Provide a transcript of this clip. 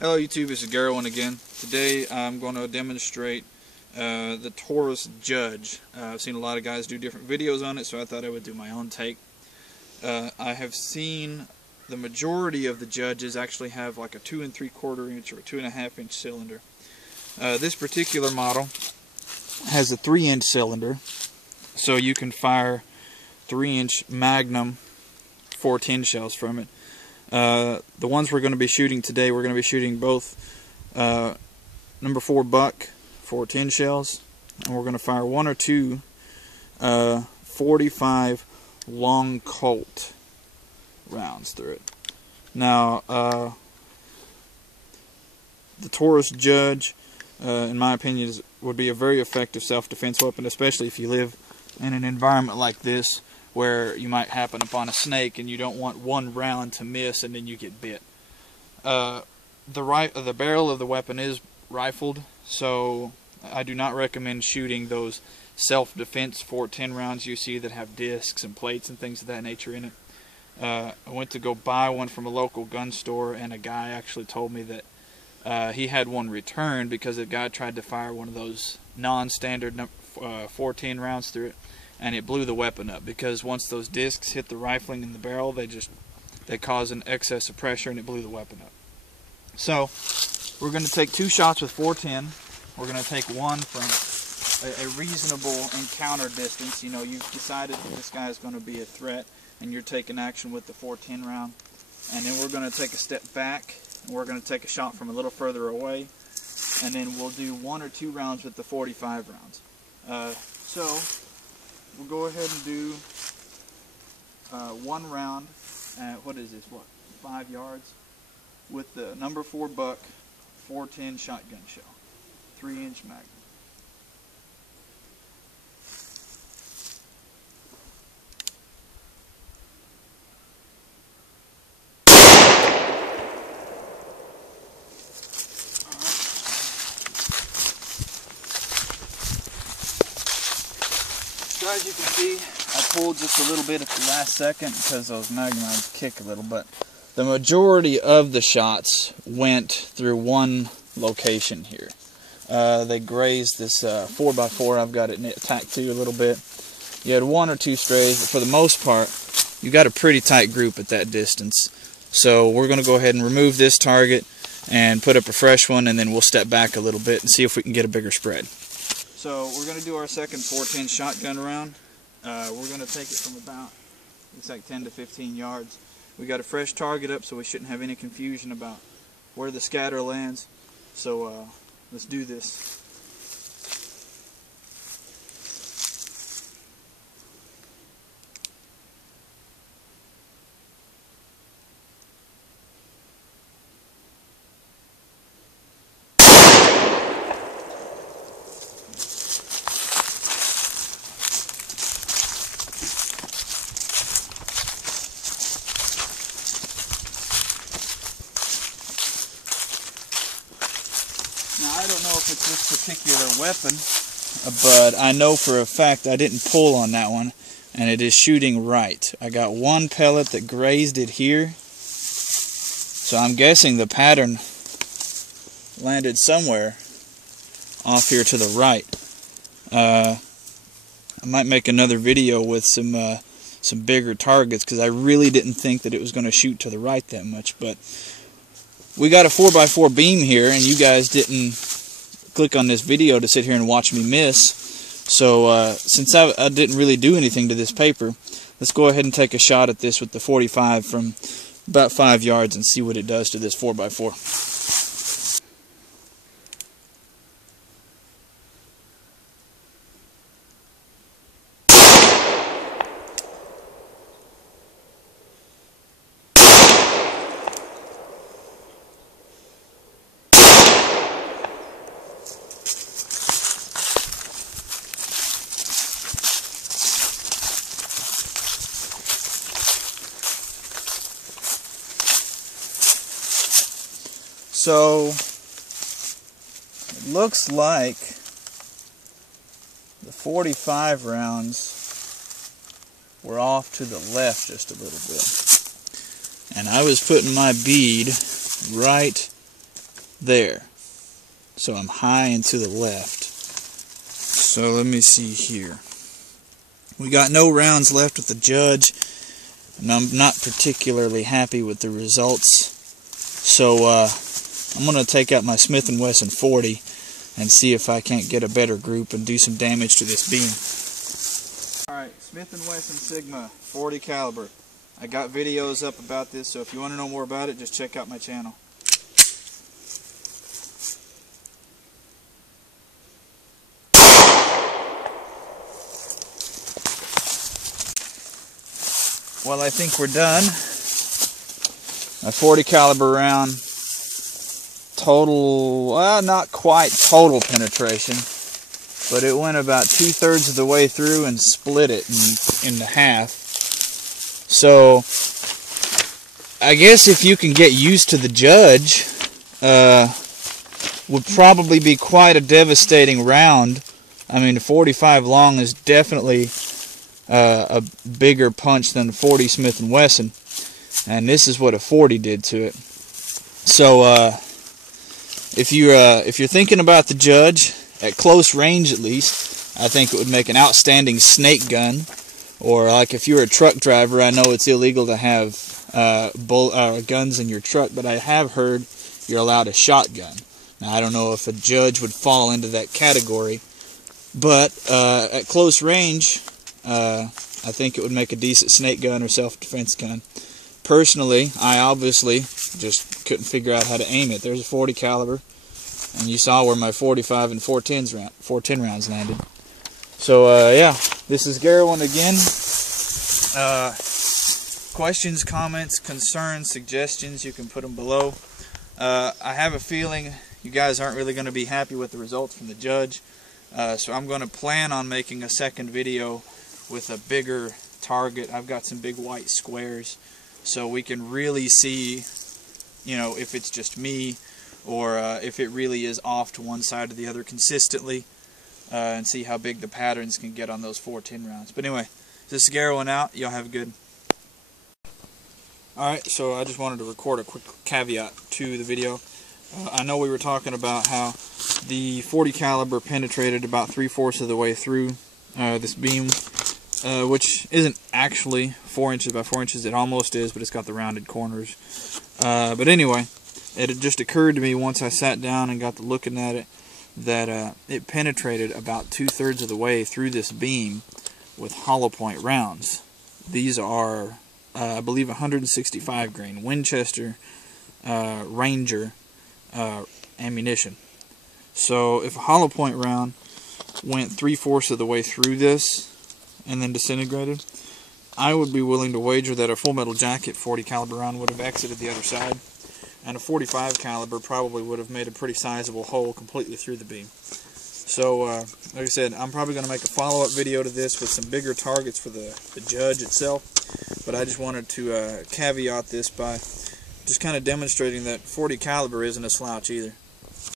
Hello YouTube, this is Garrett again. Today I'm going to demonstrate the Taurus Judge. I've seen a lot of guys do different videos on it, so I thought I would do my own take. I have seen the majority of the Judges actually have like a 2 3/4 inch or a 2.5 inch cylinder. This particular model has a 3-inch cylinder, so you can fire 3-inch Magnum 410 shells from it. The ones we're going to be shooting today, we're going to be shooting both number 4 buck 410 shells, and we're going to fire 1 or 2 .45 long Colt rounds through it. Now, the Taurus Judge, in my opinion, would be a very effective self-defense weapon, especially if you live in an environment like this, where you might happen upon a snake and you don't want one round to miss and then you get bit. The barrel of the weapon is rifled, so I do not recommend shooting those self-defense 410 rounds you see that have discs and plates and things of that nature in it. I went to go buy one from a local gun store, and a guy actually told me that he had one returned because a guy tried to fire one of those non-standard 410 rounds through it, and it blew the weapon up, because once those discs hit the rifling in the barrel, they cause an excess of pressure and it blew the weapon up. So we're going to take 2 shots with 410. We're going to take one from a reasonable encounter distance. You know, you've decided that this guy is going to be a threat and you're taking action with the 410 round. And then we're going to take a step back and we're going to take a shot from a little further away, and then we'll do 1 or 2 rounds with the 45 rounds. So we'll go ahead and do 1 round at, 5 yards with the number 4 buck 410 shotgun shell, 3-inch Magnum. So as you can see, I pulled just a little bit at the last second because those magnums kick a little, but the majority of the shots went through one location here. They grazed this 4x4. I've got it tacked to a little bit. You had 1 or 2 strays, but for the most part, you got a pretty tight group at that distance. So we're going to go ahead and remove this target and put up a fresh one, and then we'll step back a little bit and see if we can get a bigger spread. So we're going to do our second 410 shotgun round. We're going to take it from about, looks like 10 to 15 yards. We got a fresh target up, so we shouldn't have any confusion about where the scatter lands. So let's do this. Now, I don't know if it's this particular weapon, but I know for a fact I didn't pull on that one, and it is shooting right. I got 1 pellet that grazed it here, so I'm guessing the pattern landed somewhere off here to the right. I might make another video with some bigger targets, because I really didn't think that it was going to shoot to the right that much, but we got a 4x4 beam here, and you guys didn't click on this video to sit here and watch me miss. So since I didn't really do anything to this paper, let's go ahead and take a shot at this with the 45 from about 5 yards and see what it does to this 4x4. So it looks like the 45 rounds were off to the left just a little bit. And I was putting my bead right there. So I'm high and to the left. So let me see here. We got no rounds left with the Judge, and I'm not particularly happy with the results. So I'm going to take out my Smith & Wesson 40 and see if I can't get a better group and do some damage to this beam. Alright, Smith & Wesson Sigma 40 caliber. I got videos up about this, so if you want to know more about it, just check out my channel. Well, I think we're done. A 40 caliber round, total, well, not quite total penetration, but it went about 2/3 of the way through and split it in half. So, I guess if you can get used to the Judge, would probably be quite a devastating round. I mean, the 45 long is definitely a bigger punch than the 40 Smith & Wesson, and this is what a 40 did to it. So if you're thinking about the Judge at close range, at least, I think it would make an outstanding snake gun. Or like if you're a truck driver, I know it's illegal to have guns in your truck, but I have heard you're allowed a shotgun. Now I don't know if a Judge would fall into that category, but at close range, I think it would make a decent snake gun or self-defense gun. Personally, I obviously just couldn't figure out how to aim it. There's a 40 caliber, and you saw where my 45 and 410 rounds landed. So yeah, this is Garrowin again. Questions, comments, concerns, suggestions, you can put them below. I have a feeling you guys aren't really going to be happy with the results from the Judge, so I'm going to plan on making a second video with a bigger target. I've got some big white squares, so we can really see, you know, if it's just me or if it really is off to one side or the other consistently, and see how big the patterns can get on those 410 rounds. But anyway, this is Garrowin out. Y'all have a good. Alright, so I just wanted to record a quick caveat to the video. I know we were talking about how the 40 caliber penetrated about 3/4 of the way through this beam, which isn't actually 4 inches by 4 inches. It almost is, but it's got the rounded corners. But anyway, it had just occurred to me once I sat down and got to looking at it that it penetrated about 2/3 of the way through this beam with hollow point rounds. These are, I believe, 165 grain Winchester Ranger ammunition. So if a hollow point round went 3/4 of the way through this and then disintegrated, I would be willing to wager that a Full Metal Jacket 40 caliber round would have exited the other side, and a 45 caliber probably would have made a pretty sizable hole completely through the beam. So like I said, I'm probably going to make a follow-up video to this with some bigger targets for the Judge itself, but I just wanted to caveat this by just kind of demonstrating that 40 caliber isn't a slouch either.